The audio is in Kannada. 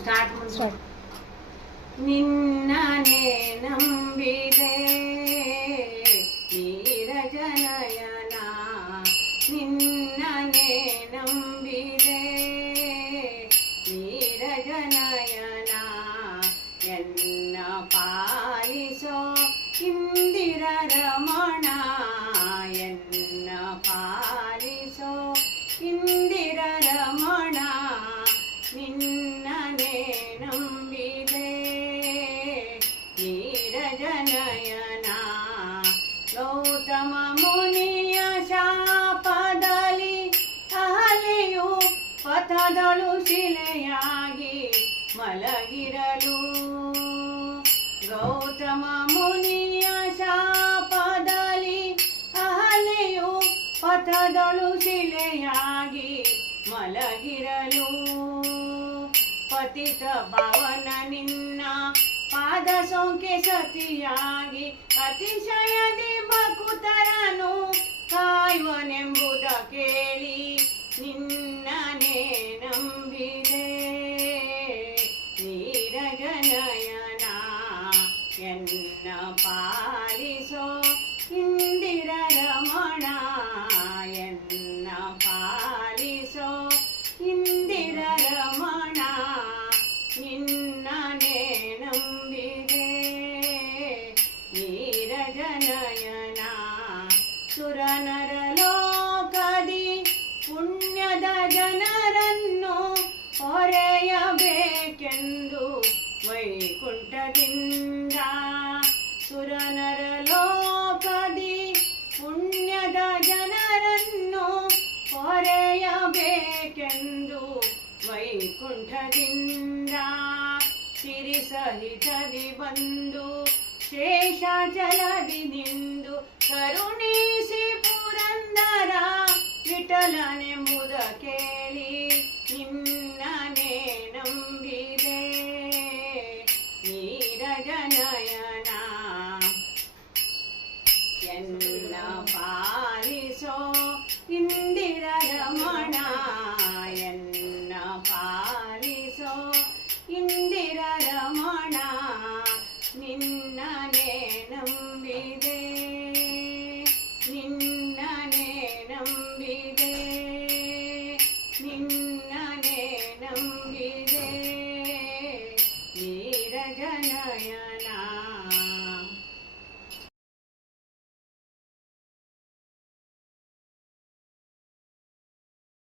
ಸ್ಟಾರ್ಟ್ ಮಾಡಿ ಸ್ಟಾರ್ಟ್ ನಿನ್ನನೆ ನಂಬಿದೆ ನೀರಜನಯನ ನಿನ್ನನೆ ನಂಬಿದೆ ನೀರಜನಯನ ಎನ್ನ ಪಾಲಿಸೋ ಇಂದಿರ ರಮಣ ನೀರಜನಯನ ಗೌತಮ ಮುನಿಯ ಶಾಪದಲ್ಲಿ ಅಹಲೆಯು ಪಥದಳು ಶಿಲೆಯಾಗಿ ಮಲಗಿರಲು. ಗೌತಮ ಮುನಿಯ ಶಾಪದಲ್ಲಿ ಅಹಲೆಯು ಪಥದಳು ಶಿಲೆಯಾಗಿ ಮಲಗಿರಲು. ಪತಿತ ಭವನ ನಿನ್ನ पाद सोंके सती आगे अतिशय देव कुतरानो ಸುರನರ ಲೋಕದಿ ಪುಣ್ಯದ ಜನರನ್ನು ಹೊರೆಯಬೇಕೆಂದು ವೈಕುಂಠದಿಂದ. ಸುರನರ ಲೋಕದಿ ಪುಣ್ಯದ ಜನರನ್ನು ಹೊರೆಯಬೇಕೆಂದು ವೈಕುಂಠದಿಂದ. ಸಿರಿ ಸಹಿತದಿ ಬಂದು ಶೇಷಾಚಲದಿ ಮುದ ಕೇಳಿ ನಿನ್ನನೆ ನಂಬಿದೆ ನೀರಜನಯನ ಎನ್ನ ಪಾಲಿಸೋ ಇಂದಿರ ಇಂದಿರರಮಣ ಎನ್ನ ಪಾಲಿಸೋ ಇಂದಿರ ಇಂದಿರರಮಣ ನಿನ್ನನೆ ನಂಬಿದೆ